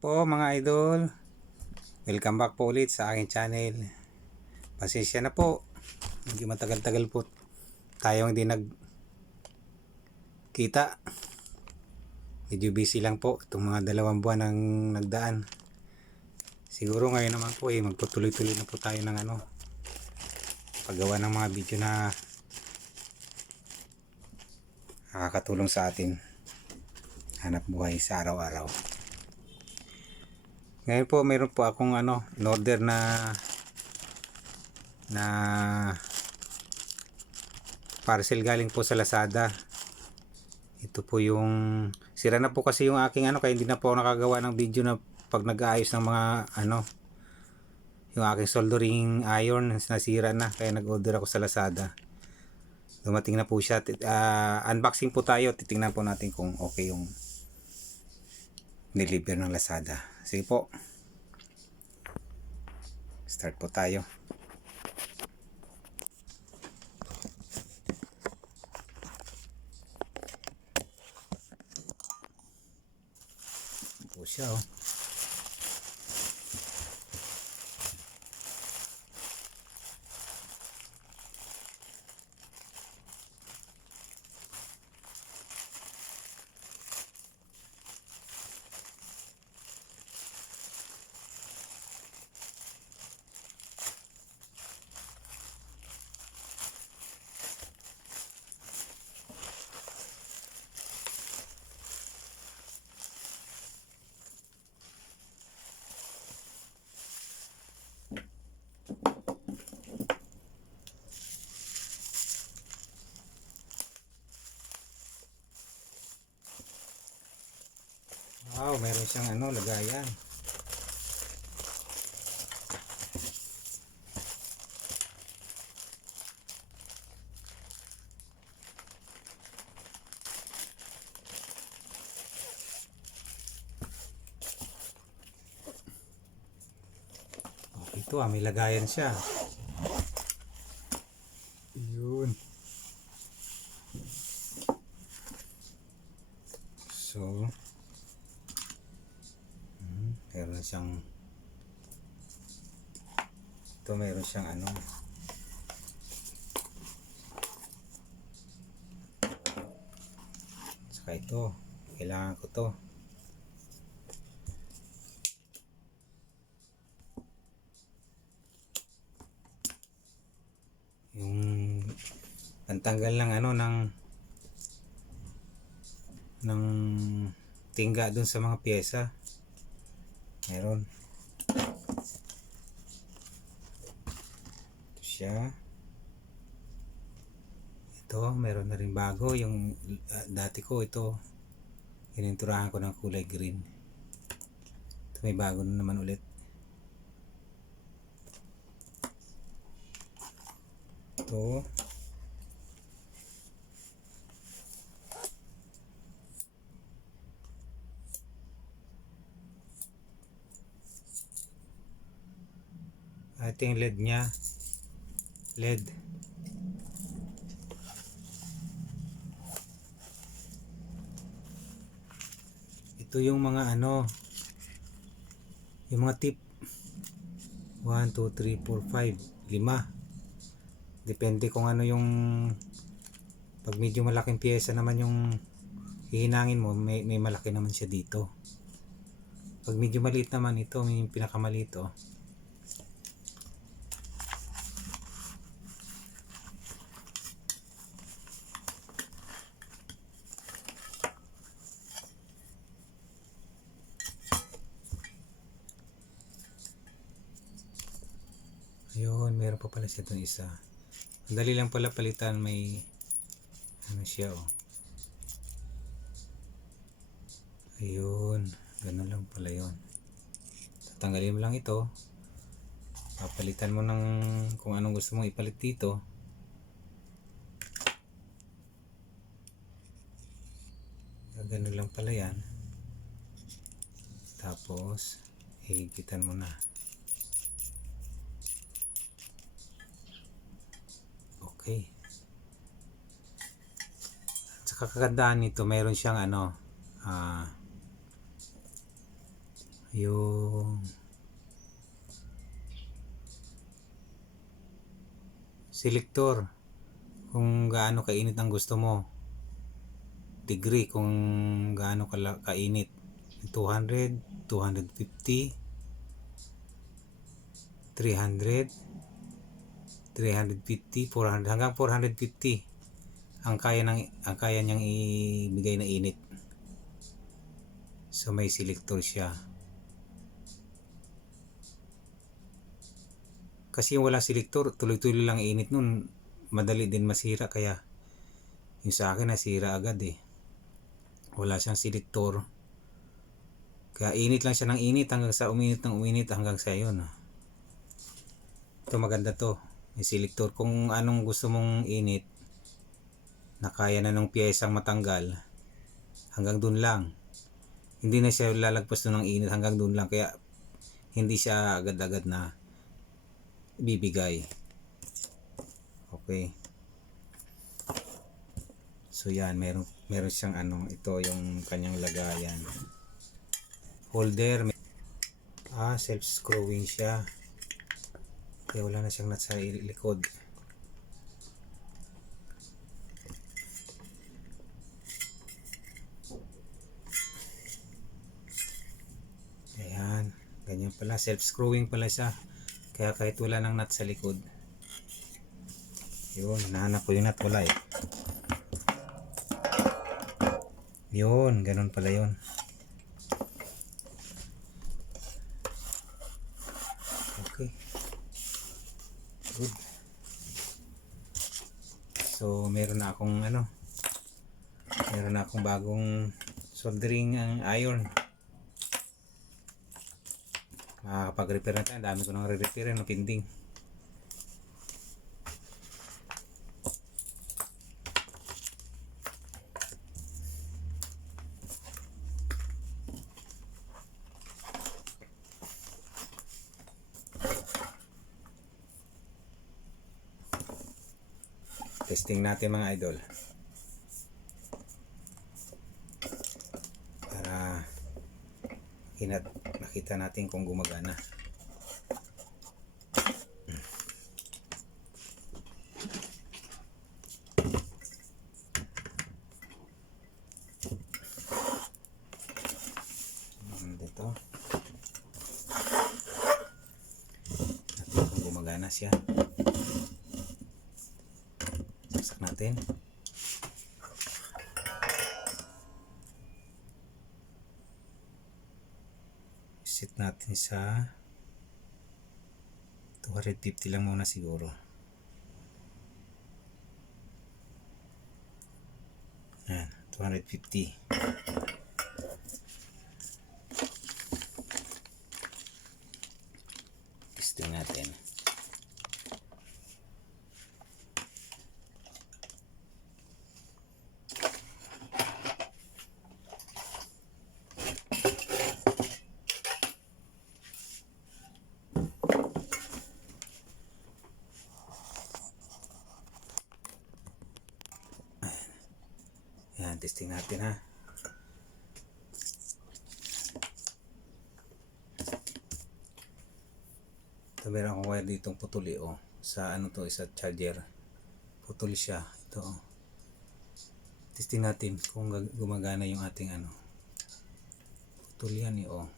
Po mga idol, welcome back po ulit sa aking channel. Pasensya na po, hindi matagal-tagal po tayo hindi nagkita. Medyo busy lang po itong mga 2 buwan nang nagdaan. Siguro ngayon naman po magputuloy-tuloy na po tayo ng paggawa ng mga video na nakakatulong sa atin hanap buhay sa araw-araw. Ngayon po mayroon po akong in order na parcel galing po sa Lazada. Ito po yung sira na po kasi yung aking kaya hindi na po ako nakagawa ng video na pag nag-aayos ng mga yung aking soldering iron nasira na, kaya nag-order ako sa Lazada. Dumating na po siya. Unboxing po tayo, titingnan po natin kung okay yung deliver ng Lazada. Sige po, start po tayo. Po siya Wow, meron siyang lagayan. Ito may lagayan siya. Yun. So, meron siyang meron siyang saka ito, kailangan ko to. Yung pantanggal ng ng tingga dun sa mga pyesa. Meron. Ito siya. Ito, meron na rin bago. Yung dati ko ito, ininturahan ko ng kulay green. Ito may bago na naman ulit. Ito. Ito yung LED nya. LED. Ito yung mga yung mga tip. 1, 2, 3, 4, 5, 5. Depende kung yung pag medyo malaking pyesa naman yung hihinangin mo, may malaki naman siya dito. Pag medyo maliit naman, ito yung pinakamaliit Ayun, meron pa pala siya itong isa. Dali lang pala palitan, may siya Ayun, ganun lang pala yun. Tatanggalin mo lang ito. Papalitan mo ng kung anong gusto mong ipalit dito. Ganun lang pala yan. Tapos, higitan mo na. Okay. At sa kagandahan nito, mayroon siyang yung selector kung gaano kainit ang gusto mo, degree kung gaano kainit, 200, 250, 300, 350, 400 hanggang 450 ang kaya niyang ibigay na init. So may selector siya. Kasi yung walang selector, tuloy-tuloy lang init nun, madali din masira, kaya yung sa akin nasira agad eh. Wala siyang selector. Kaya init lang siya ng init hanggang sa uminit ng uminit hanggang sa yun. Ito maganda to. May selector. Kung anong gusto mong init na kaya na ng piyesang matanggal, hanggang dun lang. Hindi na siya lalagpas doon ng init, hanggang dun lang. Kaya hindi siya agad-agad na bibigay. Okay. So yan, meron siyang ito yung kanyang lagayan. Holder, self-screwing siya. Kaya wala na siyang nut sa likod. Ayan, ganyan pala, self-screwing pala siya. Kaya kahit wala nang nut sa likod. Yun, hinahanap ko yung nut, wala eh. Yun, ganun pala yun. Okay. Good. So, meron na akong bagong soldering iron. Makakapag-repair na tayo. Dami ko nang re-repair ng pinding. Testing natin mga idol. Para makita natin kung gumagana. Dito. Natin kung gumagana siya. Saksak natin. Set natin sa 250 lang muna siguro. Ayan, 250. Testing natin. Ayan, testing natin ha. Ito, meron akong wire ditong putuli sa isa charger. Putol siya. Ito testing natin kung gumagana yung ating putol yan Ayan.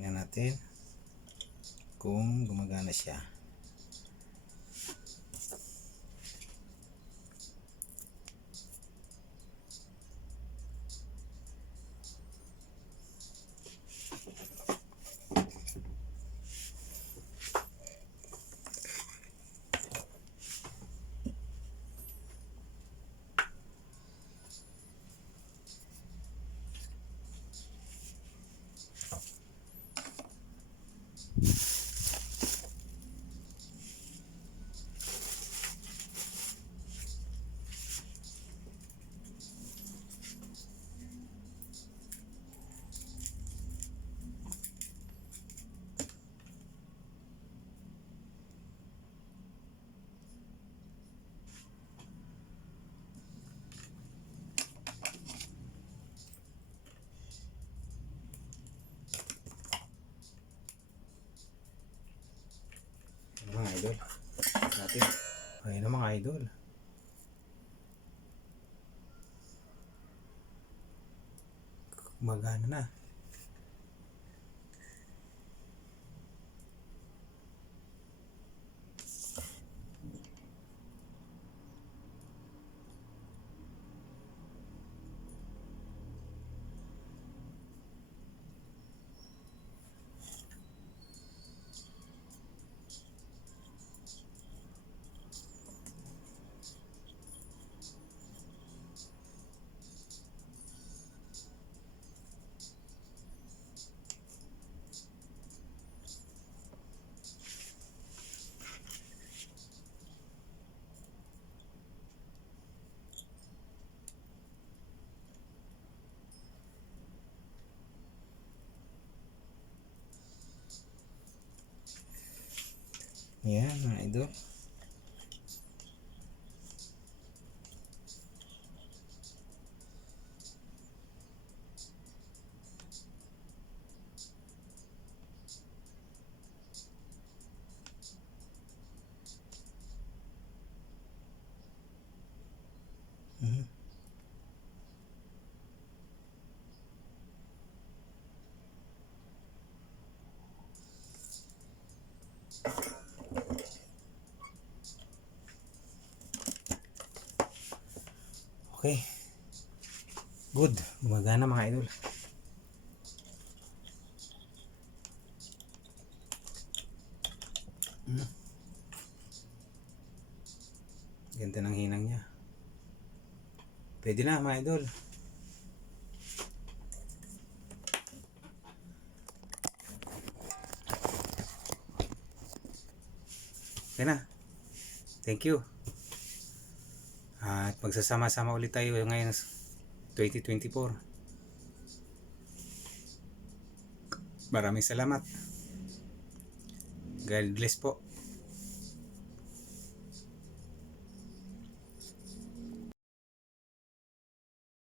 Tingnan natin kung gumagana siya. idol natin. Ayun na mga idol. Magana na. Yan mga idol. Okay. Good. Gumagana mga idol. Ganda ng hinang niya. Pwede na mga idol. Okay na. Thank you. At magsasama-sama ulit tayo ngayon 2024. Maraming salamat. God bless po.